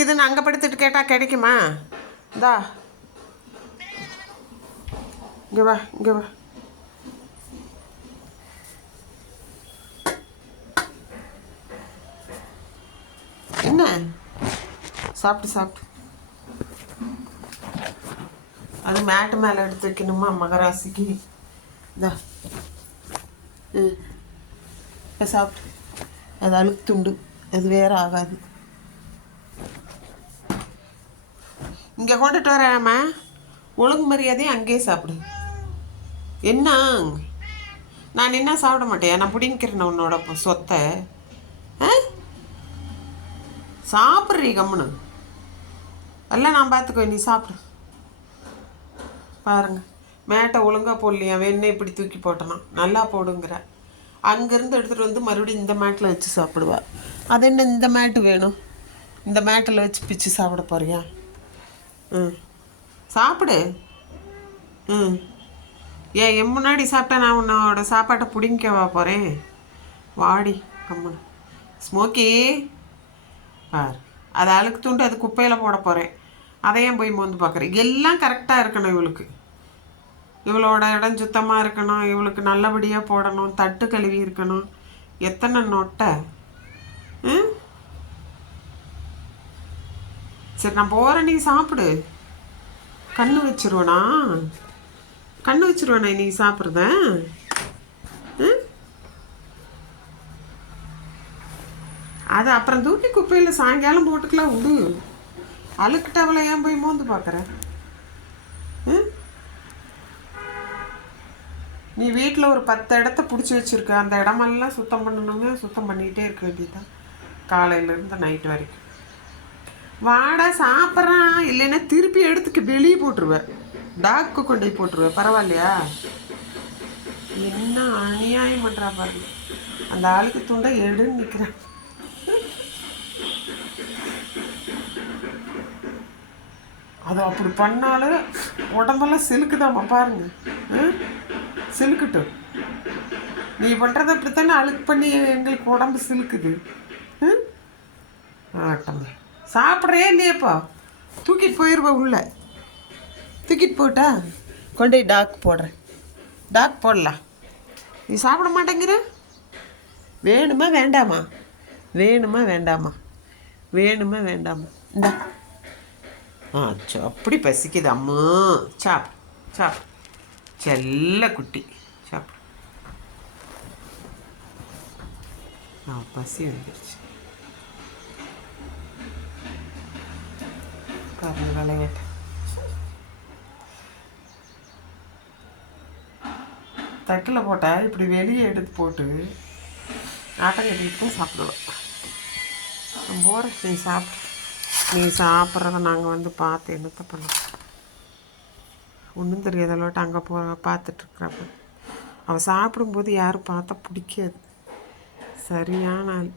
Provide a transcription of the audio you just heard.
பசிக்குதுன்னு அங்கே படுத்துட்டு கேட்டால் கிடைக்குமா? இந்தா இங்கே வா, இங்கே வா. என்ன சாப்பிட்டு சாப்பிட்டு அது மேட்டு மேலே எடுத்து வைக்கணுமா மகராசிக்கு? இதா இப்போ சாப்பிட்டு அது அழுக்கு துண்டு, அது வேற ஆகாது. இங்கே கொண்டுட்டு வராம ஒழுங்கு மரியாதையும் அங்கேயே சாப்பிடு. என்ன நான் என்ன சாப்பிட மாட்டேன்? நான் பிடிக்கிறேன் உன்னோட சொத்தை. சாப்பிட்றீ கம்முன்னு எல்லாம் நான் பார்த்துக்குவேன், நீ சாப்பிடு. பாருங்க, மேட்டை ஒழுங்காக போடலையா? வேணே இப்படி தூக்கி போட்டனா நல்லா போடுங்கிற. அங்கேருந்து எடுத்துகிட்டு வந்து மறுபடியும் இந்த மேட்டில் வச்சு சாப்பிடுவா. அது என்ன இந்த மேட்டு வேணும்? இந்த மேட்டில் வச்சு பிச்சு சாப்பிட போறியா? சாப்பிடு. ஏன் என் முன்னாடி சாப்பிட்டா நான் உன்னோட சாப்பாட்டை பிடிங்கவா போகிறேன்? வாடி கம்முன்னு. ஸ்மோக்கி பார், அது அழுக்கு துண்டு, அது குப்பையில் போட போகிறேன். அதையும் போய் மோந்து பார்க்குறேன். எல்லாம் கரெக்டாக இருக்கணும் இவளுக்கு. இவளோட இடம் சுத்தமாக இருக்கணும், இவளுக்கு நல்லபடியாக போடணும், தட்டு கழுவி இருக்கணும். எத்தனை நொட்டை. சரி நான் போகிறேன், நீ சாப்பிடு. கண்ணு வச்சிருவேனா? கண்ணு வச்சிருவேனா நீ சாப்பிட்றத? அது அப்புறம் தூக்கி குப்பையில் சாயங்காலம் போட்டுக்கலாம் விடு. அழுக்கிட்டவளை ஏன் போய் மோந்து பார்க்குற? நீ வீட்டில் ஒரு 10 இடத்த பிடிச்சி வச்சுருக்க. அந்த இடமெல்லாம் சுத்தம் பண்ணணுங்க, சுத்தம் பண்ணிக்கிட்டே இருக்க வேண்டியதுதான் காலையிலேருந்து நைட்டு வரைக்கும். வாடா சாப்பிட்றான், இல்லைன்னா திருப்பி எடுத்துக்கு வெளியே போட்டுருவேன், டாக்கு கொண்டு போய் போட்டுருவேன். பரவாயில்லையா? என்ன அநியாயம் பண்ணுறா பாருங்க. அந்த ஆளுக்கு துண்டை எடுன்னு நிற்கிறேன். அது அப்படி பண்ணாலும் உடம்பெல்லாம் சிலுக்குதாம்மா பாருங்க. சிலுக்கட்டும். நீ பண்ணுறத அப்படித்தானே அழுக்கு பண்ணி எங்களுக்கு உடம்பு சிலுக்குது. ஆட்டம் சாப்பிட்றே இல்லையப்பா, தூக்கிட்டு போயிடுவா உள்ள. தூக்கிட்டு போட்டா கொண்டு போய் டாக் போடுறேன். டாக் போடலாம். நீ சாப்பிட மாட்டேங்கிற? வேணுமா வேண்டாமா? வேணுமா வேண்டாமா? வேணுமா வேண்டாமா? இந்தா அப்படி பசிக்குது அம்மா. சாப்பிடு சாப்பிடு, செல்ல குட்டி சாப்பிடு. பசி வந்துருச்சு பாருங்க. விளையாட்டு தட்டில் போட்டால் இப்படி வெளியே எடுத்து போட்டு ஆட்டம் கட்டிக்கிட்டு தான் சாப்பிடுவேன். நான் போகிறேன், நீ சாப்பிடு. நீ சாப்பிட்றத நாங்கள் வந்து பார்த்து என்னத்தை பண்ணோம்? ஒன்றும் தெரியாதளவுட்டு அங்கே பார்த்துட்ருக்குறப்ப அவள் சாப்பிடும்போது யாரும் பார்த்தா பிடிக்காது. சரியான ஆள்.